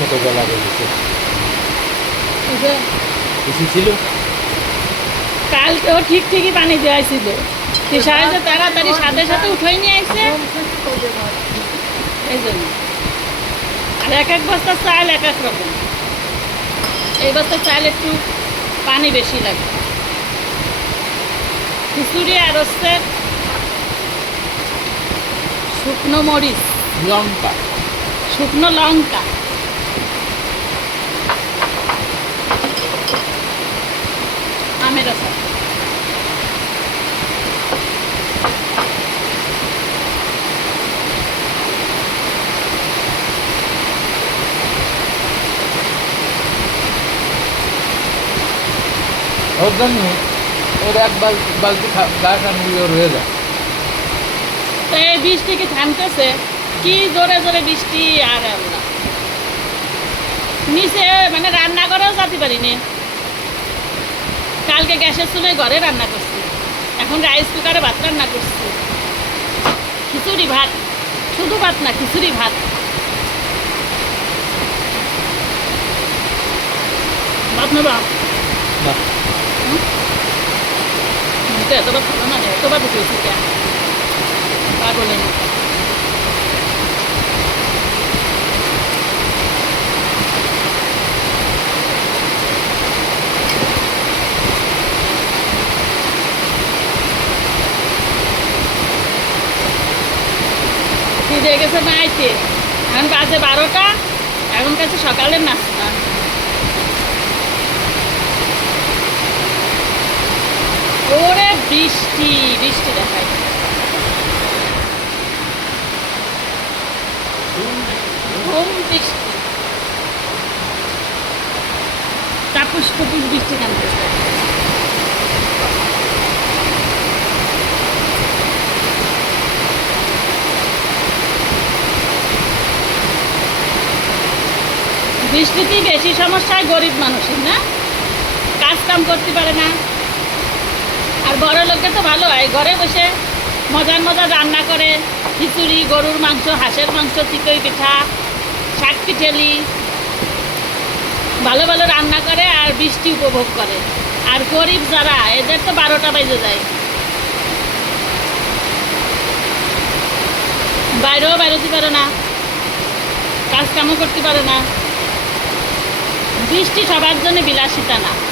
মতো গলা বেরিয়েছে ছিল? কালকেও ঠিক ঠিকই পানি দেওয়া ছিল তাড়াতাড়ি সাথে সাথে উঠে নিয়ে আসছে এই জন্য। আর এক এক বস্তা চাল এক এক রকম। এই বস্তা চাল একটু পানি বেশি লাগে। খিচুড়ি আর হচ্ছে শুকনো মরিচ। লঙ্কা। শুকনো লঙ্কা আমের আচার ওর জন্য ওর এক বালতি বালতি খা- গাছ আর নিয়ে ওর হয়ে যায় তো এই বৃষ্টি কি থামতেছে কি জোরে জোরে বৃষ্টি আর আল্লাহ। নিচে মানে রান্না করেও যেতে পারিনি। কালকে গ্যাসের চুলে ঘরে রান্না করছি। এখন রাইস কুকারে ভাত রান্না করছি। খিচুড়ি ভাত শুধু ভাত না খিচুড়ি ভাত। ভাত না। তো এতবার ভালো না রে, এতবার ঢুকেছি কে পাগলে গেছে না আইতে এখন বাজে বারোটা, এখন কাছে সকালের নাস্তা। ওরে বৃষ্টি বৃষ্টি দেখায় ঘুম বৃষ্টি। টুপুস বৃষ্টি নামতেছে। বৃষ্টিতেই বেশি সমস্যা হয় গরিব মানুষের না? কাজ কাম করতে পারে না। আর বড় লোককে তো ভালো হয়, ঘরে বসে মজার মজার রান্না করে। খিচুড়ি, গরুর মাংস, হাঁসের মাংস, চিকই পিঠা, শাক পিঠেলি। ভালো ভালো রান্না করে আর বৃষ্টি উপভোগ করে। আর গরিব যারা, এদের তো বারোটা বাজে যায়। বাইরেও বেরোতে পারে না। কাজ কামও করতে পারে না। বৃষ্টি সবার জন্য বিলাসিতা না।